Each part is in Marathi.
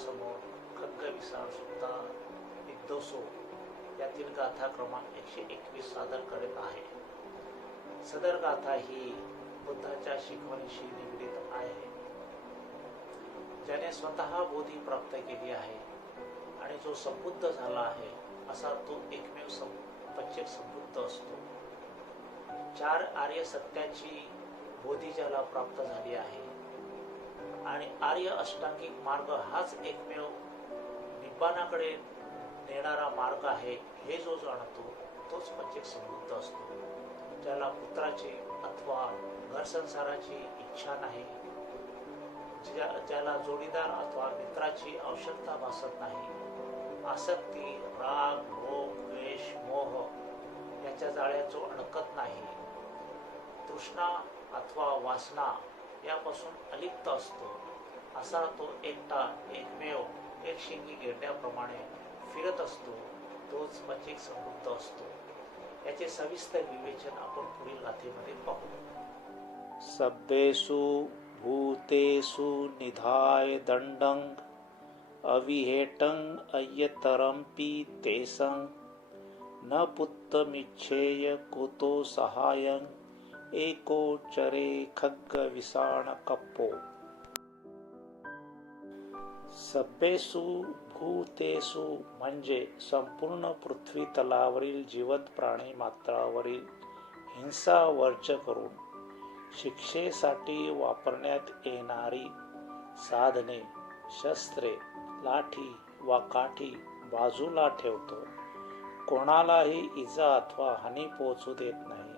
आपणासमोर खड्गविसार सुद्धा विद्वसो यातील गाथा क्रमांक 121 सादर करीत आहे. सदर गाथा ही बुद्धाच्या शिकवणीशी निगडीत आहे. ज्याने स्वतः बोधी प्राप्त केली आहे आणि जो संबुद्ध झाला आहे असा तो एकमेव पच्चेक संबुद्ध असतो. 4 आर्य सत्याची बोधी ज्याला प्राप्त झाली आहे आणि आर्य अष्टांगिक मार्ग हाच एकमेव निब्बाणाकडे नेणारा मार्ग आहे हे जो जाणतो तोच पच्चेक संबुद्ध असतो. ज्याला पुत्राची अथवा घर संसाराची इच्छा नाही, ज्याला जोडीदार अथवा मित्राची आवश्यकता भासत नाही, आसक्ती, राग, लोभ, द्वेष, मोह याच्या जाळ्यात जो अडकत नाही, तृष्णा अथवा वासना यापासून अलिप्त असतो, असा तो एकटा एकमेव एक शिंगी गेंड्याप्रमाणे फिरत असतो, तोच पच्चेक संबुद्ध असतो. याचे सविस्तर विवेचन आपण पुढील गाथेमध्ये पाहू. सब्बेषु भूतेषु निधाय दंडं अविहेटं अय्यतरंपि तेषं न पुत्तमिच्छेय कुतो सहायं एको चरे खग्गविसाण कप्पो. सब्बेषु भूतेषु म्हणजे संपूर्ण पृथ्वी तलावरील जिवंत प्राणी मात्रावरील हिंसा वर्ज करून शिक्षेसाठी वापरण्यात येणारी साधने, शस्त्रे, लाठी वा काठी बाजूला ठेवतो. कोणालाही इजा अथवा हानी पोहोचू देत नाही.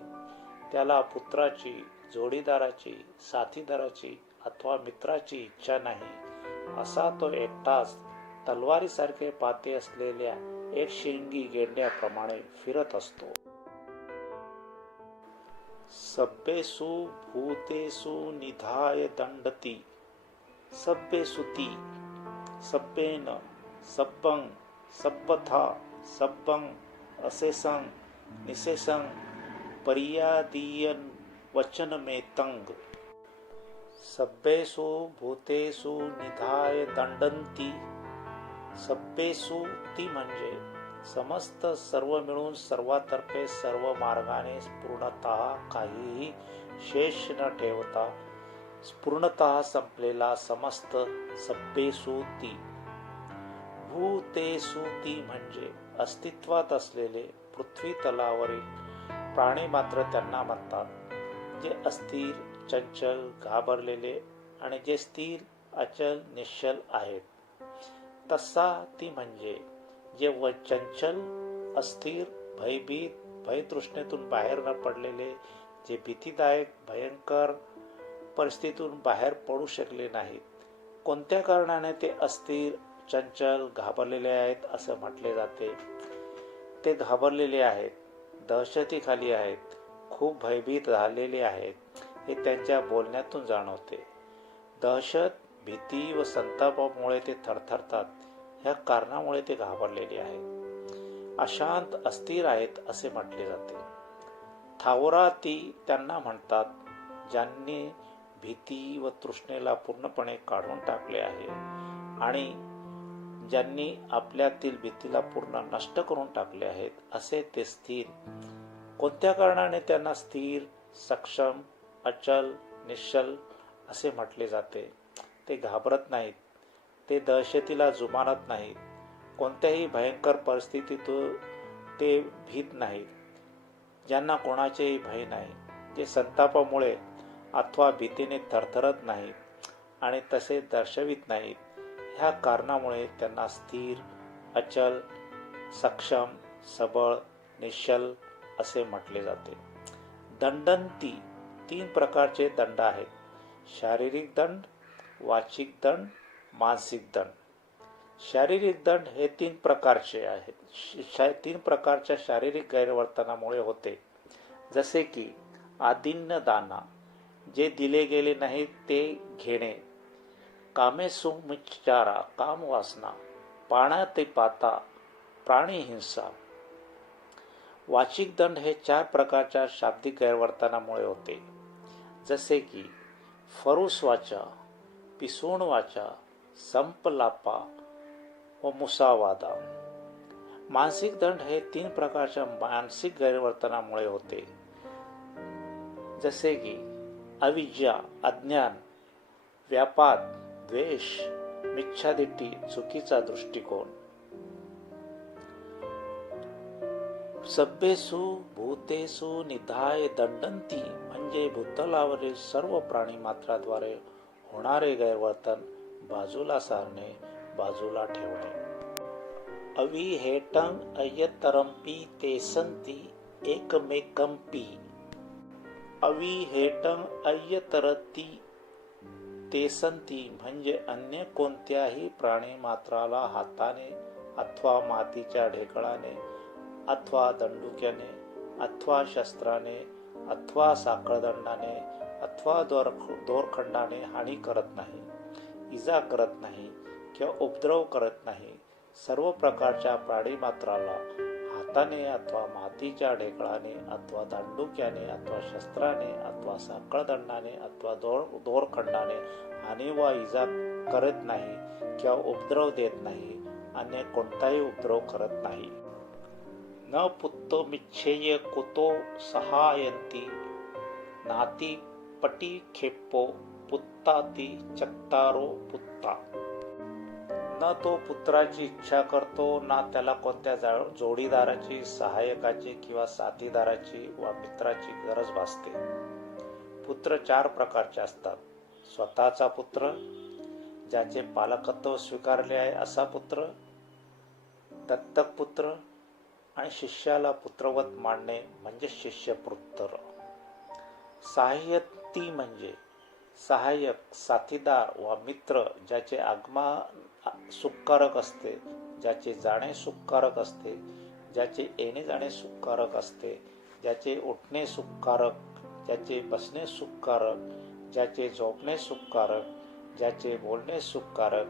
त्याला पुत्राची, जोडीदाराची, साथीदाराची अथवा मित्राची इच्छा नाही, असा तो एकटाच तलवारीसारखे पाते असलेल्या एक शिंगी गेंड्याप्रमाणे फिरत असतो. सब्बेषु भूतेषु निधाय दंडती. सब्बेषुती सब्बेन, सब्बं, सब्बथा, सब्बं, अशेषं, निशेषं पर्यादीयन वचनमेतंग. सब्बेषु भूतेषु निधाय दंडंती. सब्बेषु ती म्हणजे समस्त, सर्व मिळून, सर्वातर्फे, सर्व मार्गाने, पूर्णतः, काहीही शेष न ठेवता, पूर्णतः संपलेला समस्त. सब्बेषु ती. भूतेषु ती म्हणजे अस्तित्वात असलेले पृथ्वी तलावरील प्राणी मात्र त्यांना म्हणतात, जे अस्थिर, चंचल, घाबरलेले आणि जे स्थिर, अचल, निश्चल आहेत. तसा ती म्हणजे जे चंचल, अस्थिर, भयभीत, भयतृष्णेतून बाहेर न पडलेले, जे भीतीदायक, भयंकर परिस्थितीतून बाहेर पडू शकले नाहीत. कोणत्या कारणाने ते अस्थिर, चंचल, घाबरलेले आहेत असं म्हटले जाते? ते घाबरलेले आहेत, दहशतीखाली आहेत, खूप भयभीत झालेले आहेत हे त्यांच्या बोलण्यातून जाणवते. दहशत, भीती व संतापामुळे ते थरथरतात. ह्या कारणामुळे ते घाबरलेले आहेत. अशांत, अस्थिर आहेत असे म्हटले जाते. थावरा ती त्यांना म्हणतात, ज्यांनी भीती व तृष्णेला पूर्णपणे काढून टाकले आहे आणि ज्यांनी आपल्यातील भीतीला पूर्ण नष्ट करून टाकले आहेत, असे ते स्थिर. कोणत्या कारणाने त्यांना स्थिर, सक्षम, अचल, निश्चल असे म्हटले जाते? ते घाबरत नाहीत, ते दहशतीला जुमानत नाहीत, कोणत्याही भयंकर परिस्थितीतून ते भीत नाहीत, ज्यांना कोणाचेही भय नाही, जे संतापामुळे अथवा भीतीने थरथरत नाहीत आणि तसे दर्शवित नाहीत. ह्या कारणामुळे त्यांना स्थिर, अचल, सक्षम, सबळ, निश्चल असे म्हटले जाते. दंडंती. 3 प्रकारचे दंड आहेत. शारीरिक दंड, वाचिक दंड, मानसिक दंड. शारीरिक दंड हे 3 प्रकारचे आहेत. 3 प्रकारच्या शारीरिक गैरवर्तनामुळे होते, जसे की आदिन्य दाना, जे दिले गेले नाही ते घेणे, कामेसुमिच्चारा, कामवासना, पाणा ते पाता, प्राणी हिंसा. वाचिक दंड हे 4 प्रकारच्या शाब्दिक गैरवर्तनामुळे होते, जसे की फरूस वाचा, पिसूण वाचा, संपलापा व मुसावादा. मानसिक दंड हे 3 प्रकारच्या मानसिक गैरवर्तनामुळे होते, जसे की अविद्या अज्ञान, व्यापाद द्वेष, मिच्छादिट्ठी चुकीचा दृष्टिकोन. सभ्येषु भूतेषु निधाय दंडंती म्हणजे भूतलावरील सर्व प्राणी मात्राद्वारे होणारे गैरवर्तन बाजूला सारणे, बाजूला ठेवणे. अविहेटं अय्यतरंपि तेसंती एकमेकंपि. अविहेटं अय्यतरती तेसंती म्हणजे अन्य कोणत्याही प्राणी मात्राला हाताने अथवा मातीच्या ढेकळाने अथवा दंडुक्याने अथवा शस्त्राने अथवा साखळदंडाने अथवा दोरखंडाने हानी करत नाही, इजा करत नाही किंवा उपद्रव करत नाही. सर्व प्रकारच्या प्राणी मात्राला हाताने अथवा मातीच्या ढेकळाने अथवा दांडुक्याने अथवा शस्त्राने अथवा साखळदंडाने अथवा दोरखंडाने हानी वा इजा करत नाही किंवा उपद्रव देत नाही, अन्य कोणताही उपद्रव करत नाही. न पुत्तो मिच्छेय कुतो सहायंती नाती पटी खेप्पो पुत्ताती चक्तारो पुत्ता. न तो पुत्राची इच्छा करतो, ना त्याला कोणत्या जोडीदाराची, सहायकाची किंवा साथीदाराची वा मित्राची गरज भासते. पुत्र 4 प्रकारचे असतात. स्वतःचा पुत्र, ज्याचे पालकत्व स्वीकारले आहे असा पुत्र, दत्तक पुत्र आणि शिष्याला पुत्रवत मानणे म्हणजे शिष्यपुत्र. सहाय्यती म्हणजे सहाय्यक, साथीदार वा मित्र, ज्याचे आगमन सुखकारक असते, ज्याचे जाणे सुखकारक असते, ज्याचे येणे जाणे सुखकारक असते, ज्याचे उठणे सुखकारक, ज्याचे बसणे सुखकारक, ज्याचे झोपणे सुखकारक, ज्याचे बोलणे सुखकारक,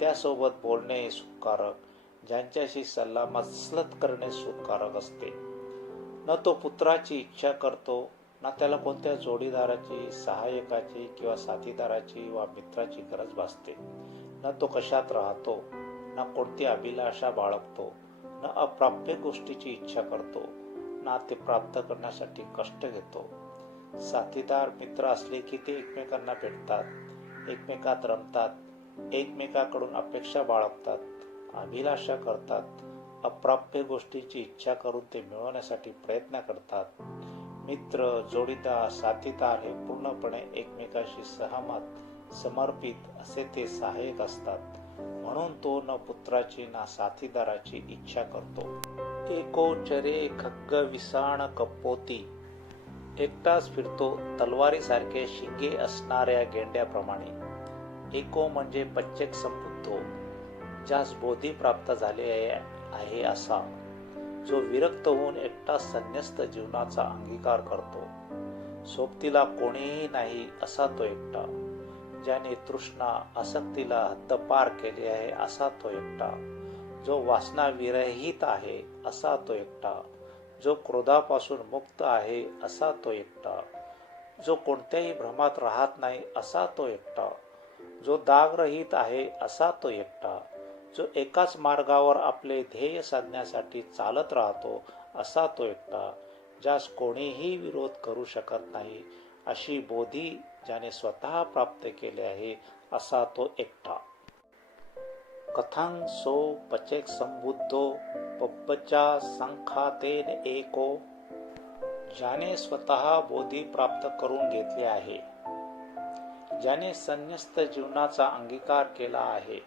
त्यासोबत बोलणे सुखकारक, ज्यांच्याशी सल्लामसलत करणे सुखकारक असते. न तो पुत्राची इच्छा करतो, ना त्याला कोणत्या जोडीदाराची, सहाय्यकाची किंवा साथीदाराची वा मित्राची गरज भासते. न तो कशात राहतो, ना कोणती अभिलाषा बाळगतो, न अप्राप्य गोष्टीची इच्छा करतो, ना ते प्राप्त करण्यासाठी कष्ट घेतो. साथीदार मित्र असले की ते एकमेकांना भेटतात, एकमेकात रमतात, एकमेकाकडून अपेक्षा बाळगतात, अभिलाषा करतात, अप्राप्य गोष्टीची इच्छा करून ते मिळवण्यासाठी प्रयत्न करतात. मित्र, जोडीदार, साथीदार हे पूर्णपणे एकमेकाशी सहमत, समर्पित असे ते सहाय्यक असतात. म्हणून तो न पुत्राची ना साथीदाराची इच्छा करतो. एकोचरे खग्ग विसाण कपोती. एकटाच फिरतो तलवारीसारखे शिंगे असणाऱ्या गेंड्याप्रमाणे. एको म्हणजे पच्चेक संबुद्धो, ज्यास बोधी प्राप्त झाले आहे असा, जो विरक्त होऊन एकटा संन्यस्त जीवनाचा अंगीकार करतो. सोबतीला कोणीही नाही असा तो एकटा. ज्याने तृष्णा आसक्तीला हद्दपार केली आहे असा तो एकटा. जो वासना विरहित आहे असा तो एकटा. जो क्रोधापासून मुक्त आहे असा तो एकटा. जो कोणत्याही भ्रमात राहत नाही असा तो एकटा. जो दागरहित आहे असा तो एकटा. जो एकाच मार्गावर आपले ध्येय साधण्यासाठी चालत राहतो असा तो एकटा. ज्यास कोणीही विरोध करू शकत नाही अशी बोधी ज्याने स्वतः प्राप्त केले आहे असा तो एकटा. कथं सो पचेक संबुद्धो पब्बचा संखातेन एको. ज्याने स्वतः बोधी प्राप्त करून घेतले आहे, ज्याने संन्यस्त जीवनाचा अंगीकार केला आहे,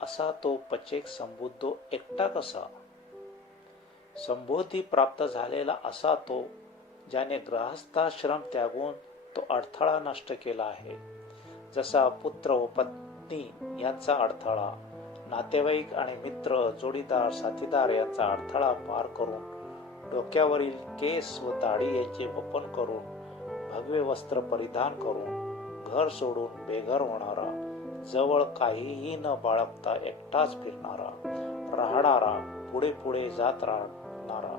असा तो पचेक संबुद्धो एकटा कसा? संबोधी प्राप्त झालेला असा तो, ज्याने गृहस्थाश्रम त्यागून तो अडथळा नष्ट केला आहे. जसा पुत्र व पत्नी यांचा अडथळा, नातेवाईक आणि मित्र, जोडीदार, साथीदार यांचा अडथळा पार करून, डोक्यावरील केस व दाढी यांचे वपन करून, भगवे वस्त्र परिधान करून, घर सोडून बेघर होणारा, जवळ काहीही न बाळगता एकटाच फिरणारा, राहणारा, पुढे पुढे जात राहणारा,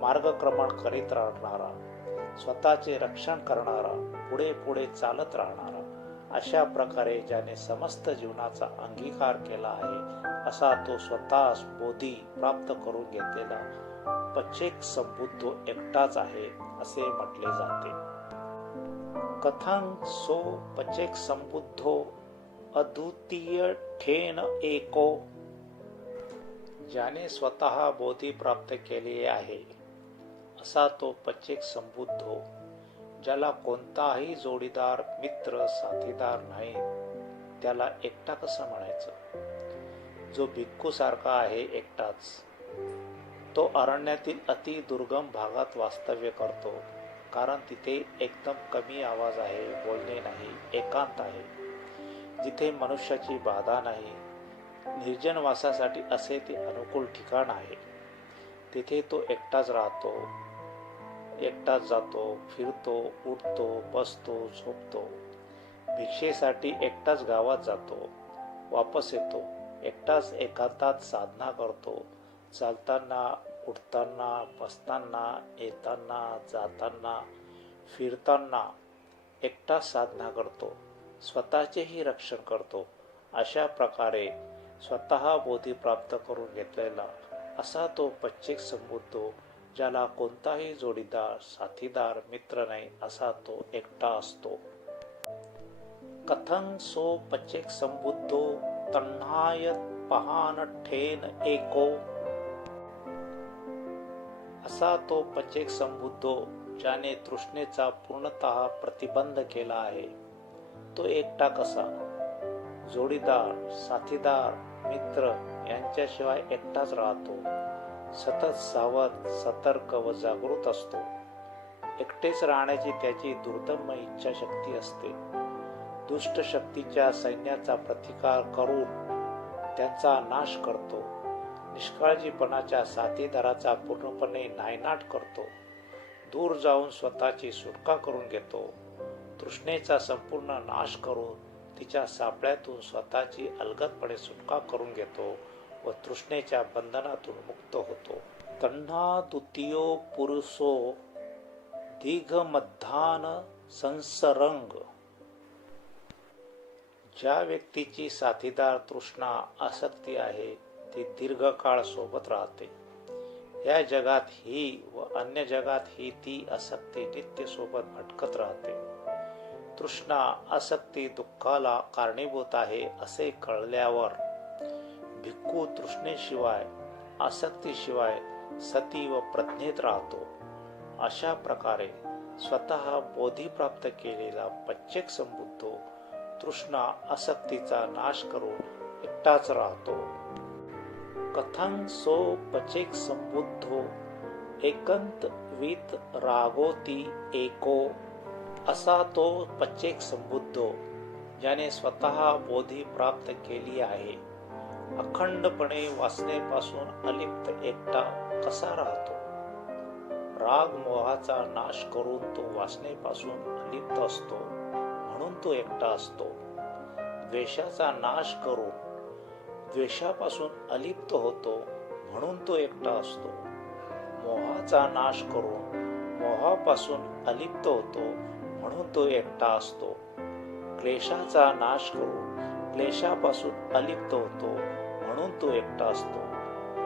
मार्गक्रमण करीत राहणारा, स्वतःचे रक्षण करणारा, पुढे पुढे चालत राहणारा, अशा प्रकारे ज्याने समस्त जीवनाचा अंगीकार केला आहे असा तो स्वतः बोधी प्राप्त करून घेतलेला पचेक संबुद्धो एकटाच आहे असे म्हटले जाते. कथं सो पचेक संबुद्धो अद्वितीय ठेन एको. ज्याने स्वतः बोधी प्राप्त केली आहे असा तो पचेक संबुद्धो, ज्याला कोणताही जोडीदार मित्र साथीदार नाही, त्याला एकटा कसं म्हणायचं? जो भिक्खू सारखा आहे एकटाच. तो अरण्यातील अति दुर्गम भागात वास्तव्य करतो, कारण तिथे एकदम कमी आवाज आहे, बोलणे नाही, एकांत आहे. जिथे मनुष्याची बाधा नाही, निर्जन वासासाठी असे ते अनुकूल ठिकाण आहे. तिथे तो एकटाच राहतो, एकटाच जातो, फिरतो, उठतो, बसतो, झोपतो. भिक्षेसाठी एकटाच गावात जातो, वापस येतो. एकटाच एकांतात साधना करतो. चालताना, उठताना, बसताना, येताना, जाताना, फिरताना एकटाच साधना करतो. स्वतःचेही रक्षण करतो. अशा प्रकारे स्वतः बोधी प्राप्त करून घेतलेला असा तो पच्चेक संबुद्धो, ज्याला कोणताही जोडीदार साथीदार मित्र नाही असा तो एकटा असतो. कथं सो पचेक संबुद्धो तण्हायत पहान ठेन एको. असा तो पचेक संबुद्धो, ज्याने तृष्णेचा पूर्णतः प्रतिबंध केला आहे, तो एकटा कसा? जोडीदार साथीदार मित्र यांच्याशिवाय एकटाच राहतो. सतत सावध सतर्क व जागृत असतो. एकटेच राहण्याची त्याची दुर्दम्य इच्छाशक्ती असते. दुष्ट शक्तीच्या सैन्याचा प्रतिकार करून त्यांचा नाश करतो. निष्काळजीपणाच्या साथीदाराचा पूर्णपणे नायनाट करतो. दूर जाऊन स्वतःची सुटका करून घेतो. तृष्णेचा संपूर्ण नाश करून तिच्या सापळ्यातून स्वतःची अलगदपणे सुटका करून घेतो व तृष्णेच्या बंधनातून मुक्त होतो. तण्हा द्वितीयो पुरुषो दीर्घमध्यान संसरंग. ज्या व्यक्तीची साथीदार तृष्णा आसक्ती आहे ती दीर्घकाळ सोबत राहते. या जगात ही व अन्य जगात ही ती आसक्ती नित्य सोबत भटकत राहते. तृष्णा आसक्ती दुःखाला कारणीभूत आहे असे कळल्यावर भिक्खू तृष्णेशिवाय आसक्तीशिवाय सती व प्रज्ञेत राहतो. अशा प्रकारे स्वतः बोधी प्राप्त केलेला पच्चेक संबुद्धो तृष्णा आसक्तीचा नाश करून एकटाच राहतो. कथं सो पचेक संबुद्धो एकंत वित रागोती एको. असा तो पच्चेक संबुद्धो, ज्याने स्वतः बोधी प्राप्त केली आहे, अखंडपणे वासनेपासून अलिप्त एकटा कसा राहतो? राग मोहाचा नाश करून तो वासनेपासून अलिप्त असतो, म्हणून तो एकटा असतो. द्वेषाचा नाश करून द्वेषापासून अलिप्त होतो, म्हणून तो एकटा असतो. मोहाचा नाश करून मोहापासून अलिप्त होतो, म्हणून तो एकटा असतो. क्लेशाचा नाश करून क्लेशापासून अलिप्त होतो, म्हणून तो एकटा असतो.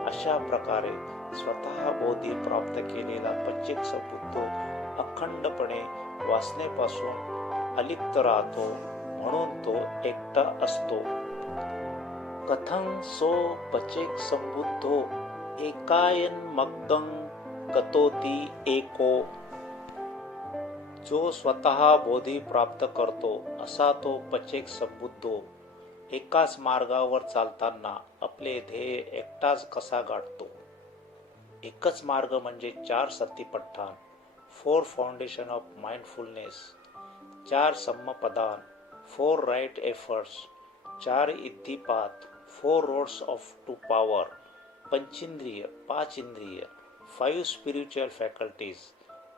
अशा प्रकारे स्वतः बोधी प्राप्त केलेला पच्चेक संबुद्धो अखंडपणे वासनेपासून अलिप्त राहतो, म्हणून तो एकटा असतो. कथं सो पचेक संबुद्धो एकायन मग्दं गतोती एको. जो स्वतः बोधी प्राप्त करतो असा तो पचेक संबुद्धो एकाच मार्गावर चालताना आपले ध्येय एकटाच कसा गाठतो? एकच मार्ग म्हणजे 4 सतीपट्ठान, 4 फाउंडेशन ऑफ माइंडफुलनेस, 4 सम्मपदान, 4 राइट एफर्ट्स, 4 इद्धिपात, 4 रोड्स ऑफ टू पॉवर, पंचेंद्रिय, 5 इंद्रिय, 5 स्पिरिच्युअल फॅकल्टीज,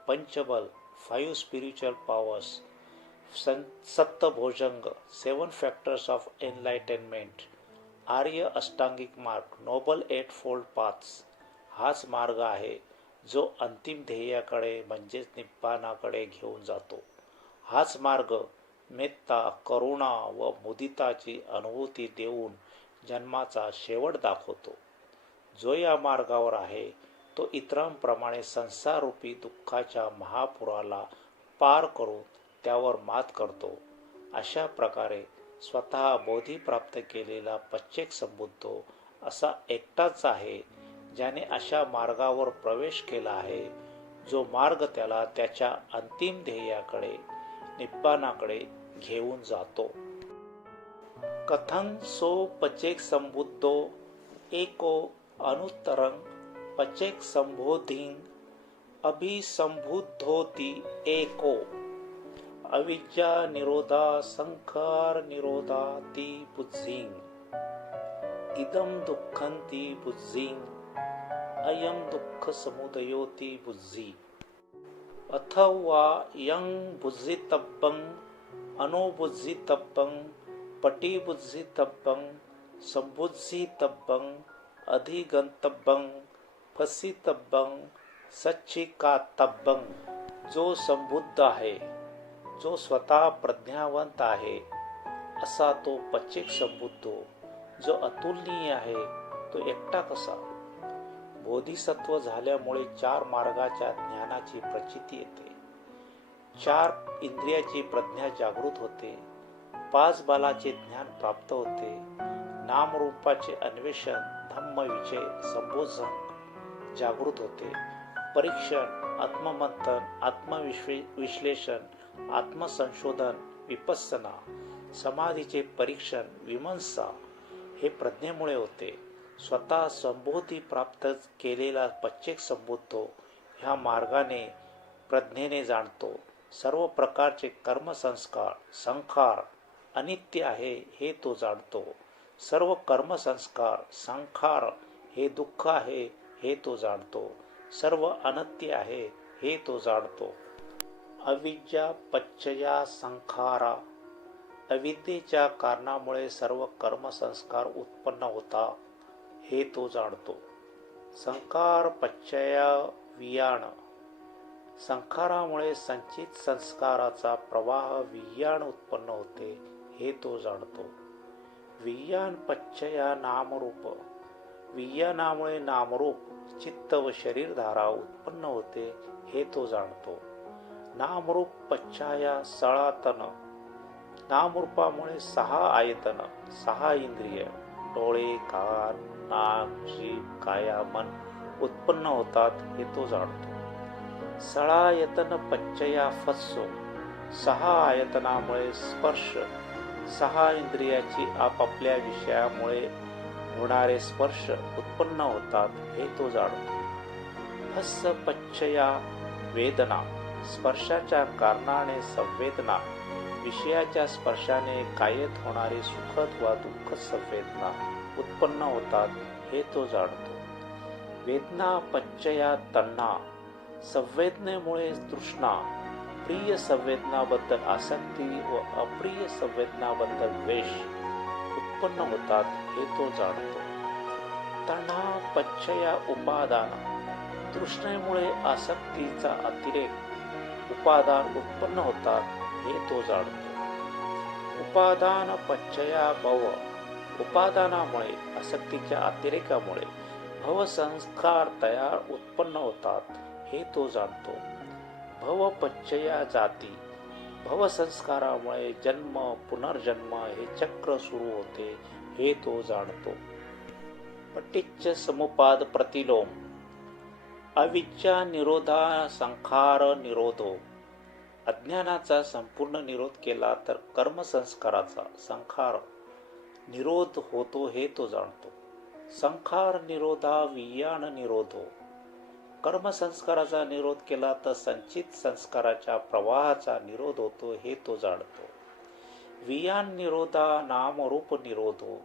पंचबल, 5 स्पिरिच्युअल पॉवर्स, सप्तभोजंग, 7 फॅक्टर्स ऑफ एनलाइटनमेंट, आर्य अष्टांगिक मार्ग, नोबल 8 फोल्ड पाथ्स. हाच मार्ग आहे जो अंतिम ध्येयाकडे म्हणजेच निब्बाणाकडे घेऊन जातो. हाच मार्ग मेत्ता, करुणा व मुदिताची अनुभूती देऊन जन्माचा शेवट दाखवतो. जो या मार्गावर आहे तो इतरांप्रमाणे संसाररूपी दुःखाच्या महापुराला पार करून त्यावर मात करतो. अशा प्रकारे स्वतः बोधी प्राप्त केलेला पच्चेक संबुद्धो असा एकटाच आहे ज्याने अशा मार्गावर प्रवेश केला आहे, जो मार्ग त्याला त्याच्या अंतिम ध्येयाकडे, निब्बानाकडे घेऊन जातो. कथं सो पचेक संबुद्धो एको अनुत्तरं पचेक संबोधिं अभिसंबुद्धोति एको अविद्या निरोधा संखार निरोधाति बुद्धिं इदं दुःखंति बुद्धिं अयं दुःख समुदयोति बुद्धि अथवा यं बुद्धितब्बं अनुबुद्धितब्बं पटिबुद्धितब्बं संबुद्धितब्बं अधिगंतब्बं फसितब्बं सच्चिकातब्बं. जो संबुद्ध आहे, जो स्वतः प्रज्ञावंत आहे असा तो पच्चेक संबुद्धो, जो अतुलनीय आहे तो एकटा कसा? बोधिसत्व झाल्यामुळे 4 मार्गाच्या ज्ञानाची प्रचिती येते, 4 इंद्रियाची प्रज्ञा जागृत होते, 5 बालाचे ज्ञान प्राप्त होते, नामरूपाचे अन्वेषण धम्मविषय संबोधन जागृत होते, परीक्षण, आत्ममंथन, आत्मविश्लेषण, आत्मसंशोधन, विपස්සना, समाधीचे परीक्षण, विमर्शा हे प्रज्ञेमुळे होते. स्वतः संबोधी प्राप्त केलेला पच्चेक संबुद्धो ह्या मार्गाने प्रज्ञेने जाणतो. सर्व प्रकारचे कर्मसंस्कार, संखार अनित्य आहे हे तो जाणतो. सर्व कर्मसंस्कार, संखार हे दुःख आहे हे तो जाणतो. सर्व अनित्य आहे हे तो जाणतो. अविद्या पच्चया संखारा, अविद्येच्या कारणामुळे सर्व कर्मसंस्कार उत्पन्न होता हे तो जाणतो. संकार पच्चया वियाण, संखारामुळे संचित संस्काराचा प्रवाह वियाण उत्पन्न होते हे तो जाणतो. वियाण पच्चया नामरूप, वियाणामुळे नामरूप चित्त व शरीरधारा उत्पन्न होते हे तो जाणतो. नामरूप पच्चया सळातन, नामरूपामुळे 6 आयतन, 6 इंद्रिय डोळे, कान, नाक, जीभ, काया, मन उत्पन्न होतात हे तो जाणतो. सळायतन पच्चया फस्सो, 6 आयतनामुळे स्पर्श, 6 इंद्रियाची आपापल्या विषयामुळे होणारे स्पर्श उत्पन्न होतात हे तो जाणतो. फस्स पच्चया वेदना, स्पर्शाच्या कारणाने संवेदना, विषयाच्या स्पर्शाने कायेत होणारी सुखद वा दुःखद संवेदना उत्पन्न होतात हे तो जाणतो. वेदना पच्चया तण्णा, संवेदनेमुळे तृष्णा, प्रिय संवेदनाबद्दल आसक्ती व अप्रिय संवेदनाबद्दल द्वेष उत्पन्न होतात हे तो जाणतो. तण्णा पच्चया उपादान, तृष्णेमुळे आसक्तीचा अतिरेक उपादान उत्पन्न होतात हे तो जाणतो. उपादान पच्चया भव, उपादानामुळे आसक्तीच्या अतिरेकामुळे भवसंस्कार तयार उत्पन्न होतात हे तो जाणतो. भव पच्चया जाती, भवसंस्कारामुळे जन्म पुनर्जन्म हे चक्र सुरू होते हे तो जाणतो. पटिच्च समुपाद प्रतिलोम, अविद्या निरोधा संखार निरोधो, अज्ञानाचा संपूर्ण निरोध केला तर कर्मसंस्काराचा संखार निरोध होतो हे तो जाणतो. संखार निरोधा वियाण निरोधो, कर्मसंस्काराचा निरोध केला तर संचित संस्काराच्या प्रवाहाचा निरोध होतो हे तो जाणतो. वियाण निरोधा नामरूप निरोधो,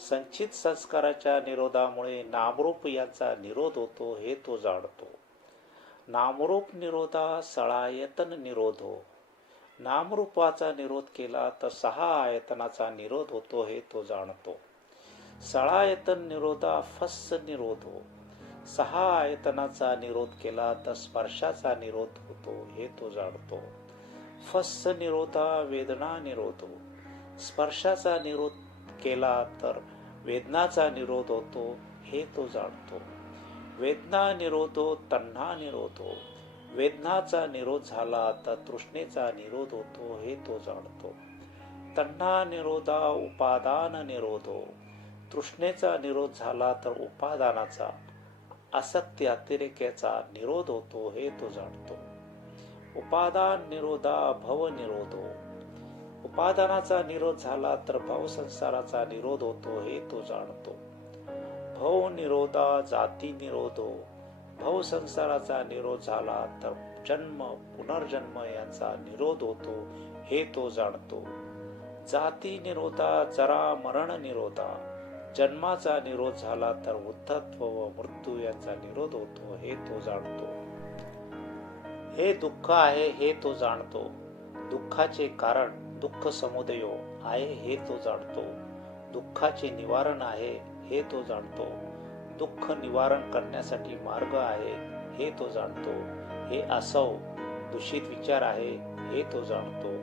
संचित संस्काराच्या निरोधामुळे नामरूप यांचा निरोध होतो हे तो जाणतो. नामरूप निरोधा सळायतन निरोधो, नामरूपाचा निरोध केला तर 6 आयतनाचा निरोध होतो हे तो जाणतो. सळायतन निरोधा फस्स निरोधो, 6 आयतनाचा निरोध केला तर स्पर्शाचा निरोध होतो हे तो जाणतो. फस्स निरोधा वेदना निरोधो. स्पर्शाचा निरोध केला तर वेदनाचा निरोध होतो हे तो जाणतो. वेदना निरोधो तण्हा निरोधो. वेदनाचा निरोध झाला तर तृष्णेचा निरोध होतो हे तो जाणतो. तण्हा निरोधा उपादान निरोधो. तृष्णेचा निरोध झाला तर उपादानाचा आसक्ती अतिरेक्याचा निरोध होतो हे तो जाणतो. उपादान निरोधा भव निरोधो. उपादानाचा निरोध झाला तर भवसंसाराचा निरोध होतो हे तो जाणतो. भव निरोधा जाती निरोधो. भवसंसाराचा निरोध झाला तर जन्म पुनर्जन्म यांचा निरोध होतो हे तो जाणतो. जाती निरोधा जरा मरण निरोधा. जन्माचा निरोध झाला तर वृद्धत्व व मृत्यू यांचा निरोध होतो हे तो जाणतो. हे दुःख आहे हे तो जाणतो. दुःखाचे कारण दुःख समुदयो आहे हे तो जाणतो. दुःखाचे निवारण आहे हे तो जाणतो. दुःख निवारण करण्यासाठी मार्ग आहे हे तो जाणतो. हे आसव दूषित विचार आहे हे तो जाणतो.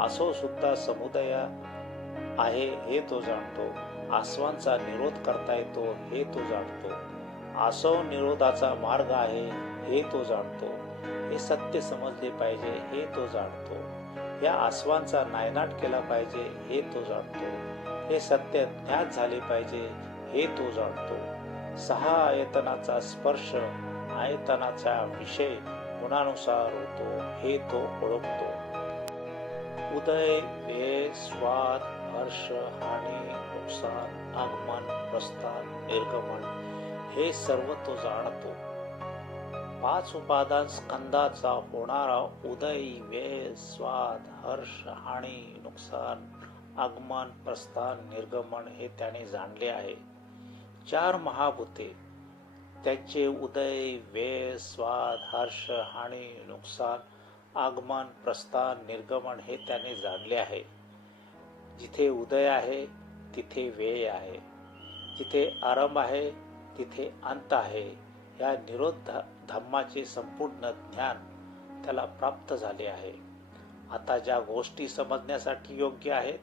आसव सुद्धा समुदाय आहे हे तो जाणतो. आसवांचा निरोध करता येतो हे तो जाणतो. आसव निरोधाचा मार्ग आहे हे तो जाणतो. हे सत्य समजले पाहिजे हे तो जाणतो. या आसवांचा नायनाट केला पाहिजे हे तो जाणतो. हे सत्य ज्ञात झाले पाहिजे हे तो जाणतो. सहा आयतनाचा स्पर्श आयतनाचा विषय गुणानुसार होतो हे तो ओळखतो. उदय व्यय स्वाद हर्ष हानी नुकसान आगमन प्रस्थान निर्गमन हे सर्व तो जाणतो. पाच उपादान स्कंदाचा होणारा उदय व्यय स्वाद हर्ष हानी नुकसान आगमन प्रस्थान निर्गमन हे त्याने जाणले आहे. चार महाभूते त्यांचे उदय व्यय स्वाद हर्ष हानी नुकसान आगमन प्रस्थान निर्गमन हे त्याने जाणले आहे. जिथे उदय आहे तिथे व्यय आहे. जिथे आरंभ आहे तिथे अंत आहे. या निरोध धम्माचे संपूर्ण ज्ञान त्याला प्राप्त झाले आहे. आता ज्या गोष्टी समजण्यासाठी योग्य आहेत,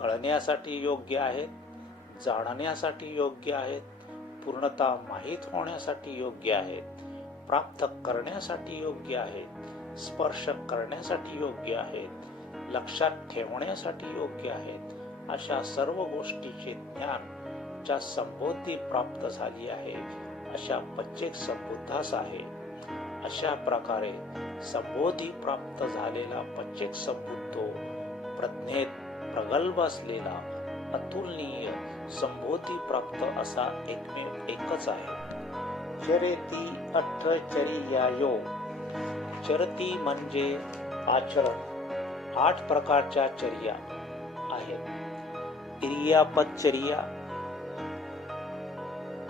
कळण्यासाठी योग्य आहेत, जाणण्यासाठी योग्य आहेत, पूर्णता माहीत होण्यासाठी योग्य आहेत, प्राप्त करण्यासाठी योग्य आहेत, स्पर्श करण्यासाठी योग्य आहेत, लक्षात ठेवण्यासाठी योग्य आहेत, अशा सर्व गोष्टीचे ज्ञान ज्या संबोधी प्राप्त झाली आहे अशा प्रत्येक संबुद्धास आहे. अशा प्रकारे संबोधी प्राप्त झालेला प्रत्येक संबुद्धो प्रज्ञेत प्रगल्भ असलेला अतुलनीय संबोधी प्राप्त असा एकमेव एकच आहे. चरेती अठ्ठचर्यायो. चरती म्हणजे आचरण. 8 प्रकारच्या चर्या आहेत. इरियापतचर्या,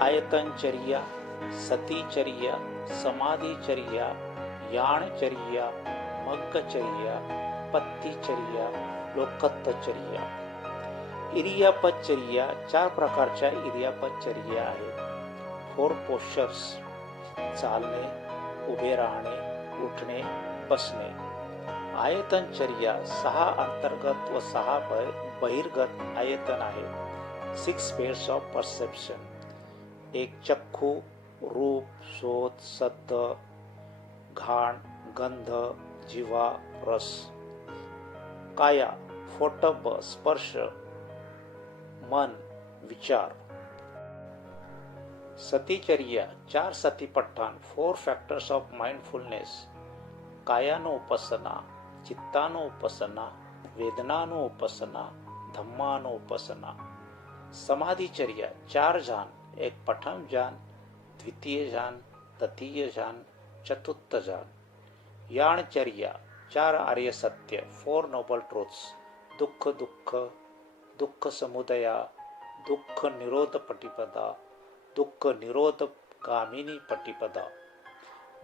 आयतनचर्या, सतीचर्या, समाधीचर्या, याणचर्या, मग्गचर्या, पत्तीचर्या, लोकत्तचर्या. इरियापतचर्या 4 प्रकारच्या इरियापतचर्या आहेत. 4 पोश्चर्स: चालणे, उभे राहणे, उठणे, बसणे. आयतनचर्या 6 अंतर्गत व 6 बहिर्गत आयतन आहेत. 6 स्पेअर्स ऑफ परसेप्शन. एक चक्षु, रूप, शोध, सद्द, घाण, गंध, जिव्हा, रस. काया, फोटब, स्पर्श, मन, विचार. सतीचर्या 4 सतीपट्टान, 4 फॅक्टर्स ऑफ माइंडफुलनेस. कायानोपासना, चित्तानोपासना, वेदनानोपासना, धम्मानोपासना. समाधीचर्या 4 ध्यान, एक प्रथम ध्यान, द्वितीय ध्यान, तृतीय ध्यान, चतुर्थ ध्यान. याणचर्या 4 आर्य सत्य, 4 नोबल ट्रूथ्स. दुःख दुःख, दुःख समुदया, दुःख निरोध पटिपदा, दुःख निरोध गामिनी पटिपदा.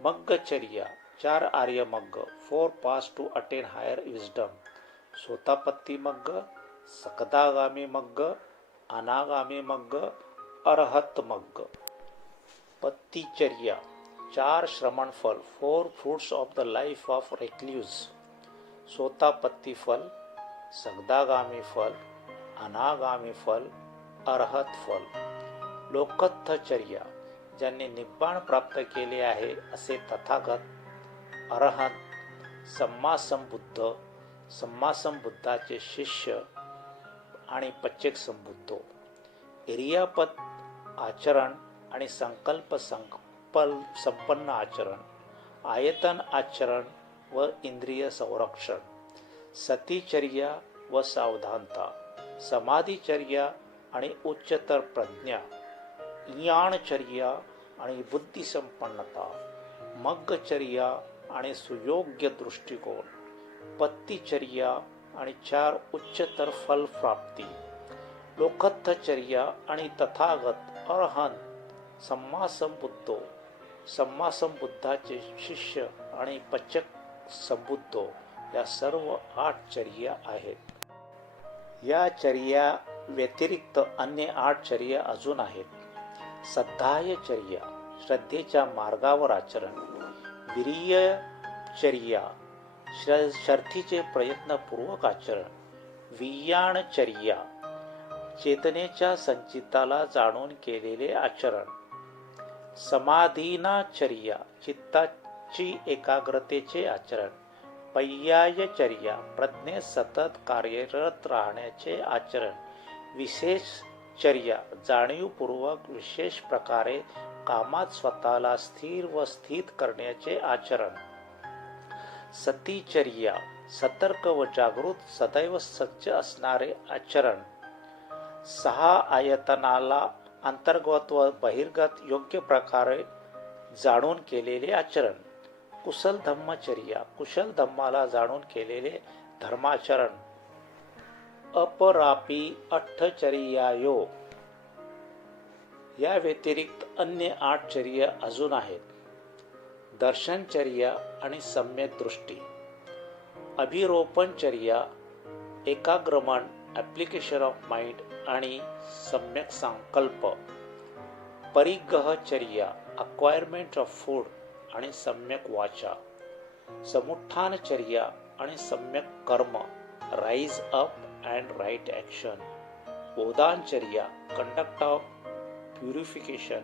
मग्गचर्या 4 आर्य मग्ग, 4 paths to attain higher wisdom. सोतापत्ती मग्ग, सकदागामी मग्ग, अनागामी मग्ग, अरहत मग्ग. पत्तीचर्या 4 श्रमणफल, 4 fruits of the life of recluse. सोतापत्ती फल, सगदागामी फल, अनागामी फल, अर्हत फल. लोकत्थचर्या, ज्यांनी निब्बाण प्राप्त केले आहे असे तथागत, अरहंत, सम्मासंबुद्धाचे शिष्य आणि पच्चेक संबुद्धो. इरियापत आचरण आणि संकल्प संपन्न आचरण, आयतन आचरण व इंद्रिय संरक्षण, सतीचर्या व सावधानता, समाधीचर्या आणि उच्चतर प्रज्ञा, ज्ञानचर्या आणि बुद्धिसंपन्नता, मग्गचर्या आणि सुयोग्य दृष्टिकोन, पत्तीचर्या आणि 4 उच्चतर फल प्राप्ती, लोकत्थचर्या आणि तथागत, अरहंत, सम्मासंबुद्धाचे शिष्य आणि पच्चक संबुद्धो या सर्व 8 चर्या आहेत. या चर्या व्यतिरिक्त अन्य 8 चर्या अजून आहेत. सद्धायचर्या, श्रद्धेच्या मार्गावर आचरण, वीर्यचर्या, शर्थीचे प्रयत्नपूर्वक आचरण, वियाणचर्या, चेतनेच्या संचिताला जाणून केलेले आचरण, समाधीनाचर्या, चित्ताची एकाग्रतेचे आचरण, पय्यायचर्या, प्रज्ञेत सतत कार्यरत राहण्याचे आचरण, विशेषचर्या, जाणीवपूर्वक विशेष प्रकारे कामात स्वतःला स्थिर व स्थित करण्याचे आचरण, सतीचर्या, सतर्क व जागृत सदैव सज्ज असणारे आचरण, 6 आयतनाला अंतर्गत व बहिर्गत योग्य प्रकारे जाणून केलेले आचरण, कुशल धम्मचर्या, कुशल धम्माला जाणून केलेले धर्माचरण, अपरापी अठ्ठचर्यायो. या व्यतिरिक्त अन्य 8 चर्या अजून आहेत. दर्शनचर्या आणि सम्यक दृष्टी, अभिरोपणचर्या, एकाग्रमन, ॲप्लिकेशन ऑफ माइंड आणि सम्यक संकल्प, परिग्रहचर्या, अक्वायरमेंट ऑफ फूड आणि सम्यक वाचा, समुत्थानचर्या आणि सम्यक कर्म, rise up and right action, ओदानचर्या, कंडक्ट ऑफ प्युरिफिकेशन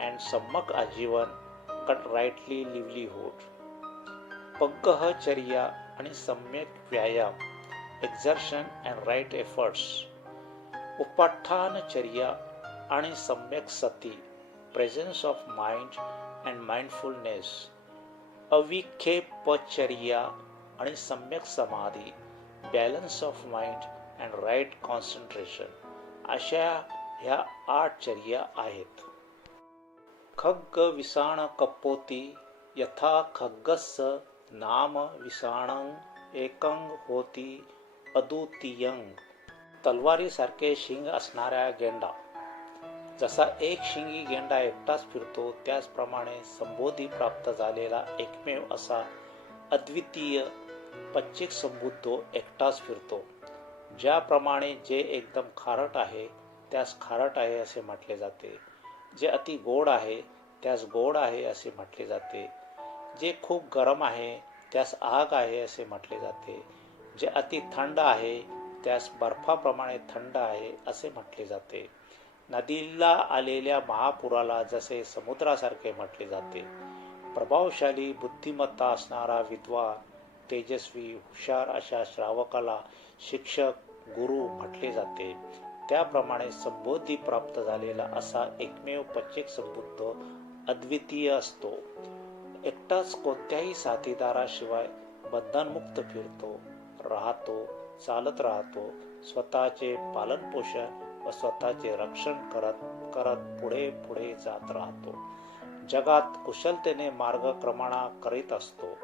अँड सम्यक आजीवन, राईटली लिव्हलीहूड, पग्गहचर्या आणि सम्यक व्यायाम, एक्झर्शन अँड राईट एफर्ट्स, उपाठानचर्या आणि सम्यक सती, presence of mind and mindfulness, अविक्षेपचर्या आणि सम्यक समाधी, balance of mind and right concentration. अशा ह्या 8 चर्या आहेत. खग्ग विषाण कप्पोती यथा खग्गस्य नाम विषाणं एकं होती अद्वितीयं. तलवारीसारखे शिंग असणाऱ्या गेंडा. जसा एक शिंगी गेंडा एकटाच फिरतो त्याचप्रमाणे संबोधी प्राप्त झालेला एकमेव असा अद्वितीय पच्चेक संबुद्धो एकटाच फिरतो. ज्याप्रमाणे जे एकदम खारट आहे त्यास खारट आहे असे म्हटले जाते, जे अति गोड आहे त्यास गोड आहे असे म्हटले जाते, जे खूप गरम आहे त्यास आग आहे असे म्हटले जाते, जे अति थंड आहे त्यास बर्फाप्रमाणे थंड आहे असे म्हटले जाते. नदीला आलेल्या महापुराला जसे समुद्रासारखे म्हटले जाते. प्रभावशाली बुद्धिमत्ता असणारा विद्वान, तेजस्वी, हुशार अशा श्रावकाला शिक्षक, गुरु म्हटले जाते. त्याप्रमाणे संबोधी प्राप्त झालेला असा एकमेव पच्चेक संबुद्ध अद्वितीय असतो. एकटाच कोणत्याही साथीदाराशिवाय बंधनमुक्त फिरतो, राहतो, चालत राहतो, स्वतःचे पालनपोषण व स्वतःचे रक्षण करत करत पुढे पुढे जात राहतो. जगात कुशलतेने मार्गक्रमणा करीत असतो.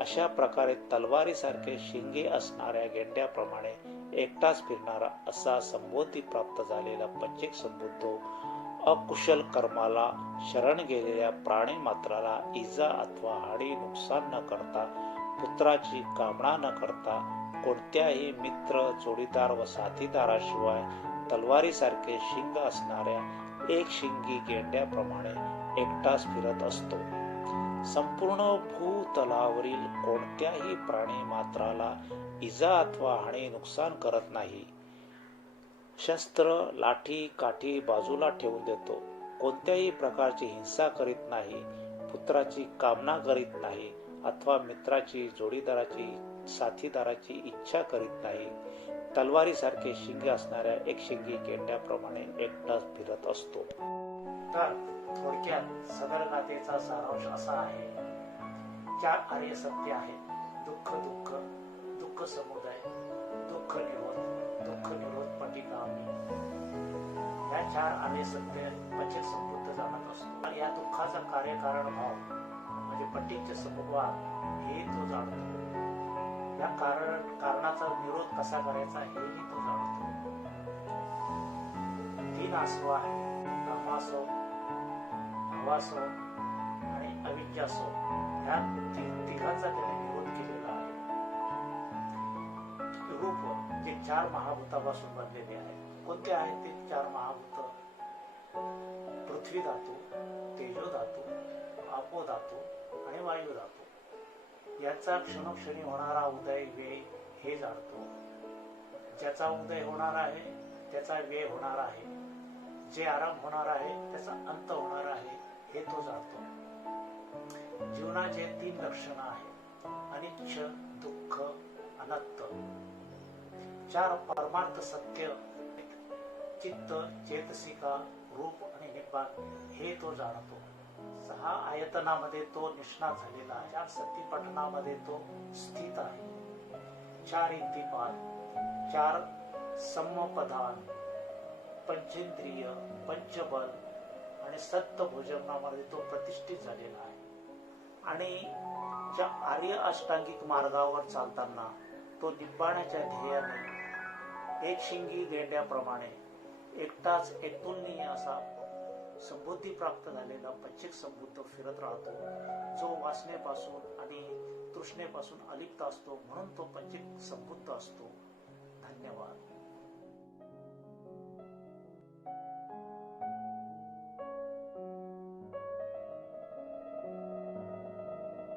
अशा प्रकारे तलवारीसारखे शिंगे असणाऱ्या गेंड्याप्रमाणे एकटाच फिरणारा असा संबोधी प्राप्त झालेला पच्चेक संबुद्धो अकुशल कर्माला शरण गेलेल्या प्राणी मात्राला इजा अथवा हानी नुकसान न करता, पुत्राची कामना न करता, कोणत्याही मित्र, जोडीदार व साथीदाराशिवाय तलवारीसारखे शिंग असणाऱ्या एक शिंगी गेंड्याप्रमाणे एकटाच फिरत असतो. संपूर्ण भूतलावरील कोणत्याही प्राणी मात्राला इजा अथवा हानी नुकसान करत नाही. शस्त्र लाठी काठी बाजूला ठेवून देतो. कोणत्याही प्रकारची हिंसा करीत नाही. पुत्राची कामना करीत नाही अथवा मित्राची जोडीदाराची साथीदाराची इच्छा करीत नाही. तलवारीसारखे शिंगे असणाऱ्या एकशिंगी गेंड्याप्रमाणे एकटाच फिरत असतो. तर थोडक्यात सदर गाथेचा सारांश असा आहे. 4 आर्य सत्य आहेत. दुःख दुःख, दुःख समुदाय, दुःख निरोध पटिकामी. या 4 आर्य सत्य पंचक संबुद्ध जाणत असतो. आणि या दुःखाचा कार्यकारण भाव म्हणजे पटिकचे समूहवाद हे तो जाणतो. या कारणाचा निरोध कसा करायचा हेही तो जाणतो. 3 आसव आहेत. कामासव, भावासव आणि अविद्यासव. ह्या तिघांचा त्याने विरोध केलेला आहे. रूप जे 4 महाभूतापासून बनलेले आहे. कोणते आहेत ते 4 महाभूत? पृथ्वी धातू, तेजो धातू, आपो धातू आणि वायू धातू. याचा क्षणोक्षणी होणारा उदय व्यय हे जाणतो. ज्याचा उदय होणार आहे त्याचा व्यय होणार आहे. जे आराम होणार आहे त्याचा अंत होणार आहे हे तो जाणतो. जीवनाचे 3 लक्षण आहेत. अनिच्छ, दुःख, अनंत. 4 परमार्थ सत्य चित्त, चेतसिका, रूप आणि निब्बाण हे तो जाणतो. 6 आयतनामध्ये तो निष्णात झालेला आहे. 4 सतीपठणामध्ये तो स्थित आहे. 4 इंद्रियपाद, 4 सम्मपदान, पंचेंद्रिय, पंचबल आणि सत्य भोजनामध्ये तो प्रतिष्ठित झालेला आहे. आणि ज्या आर्य अष्टांगिक मार्गावर चालताना तो निब्बाणाच्या ध्येयाने एकशिंगी गेंड्याप्रमाणे एकटाच एकतुलनीय असा संबुद्धी प्राप्त झालेला पंचक संबुद्ध फिरत राहतो. जो वासनेपासून आणि तृष्णेपासून अलिप्त असतो म्हणून तो पंचक संबुद्ध असतो. धन्यवाद.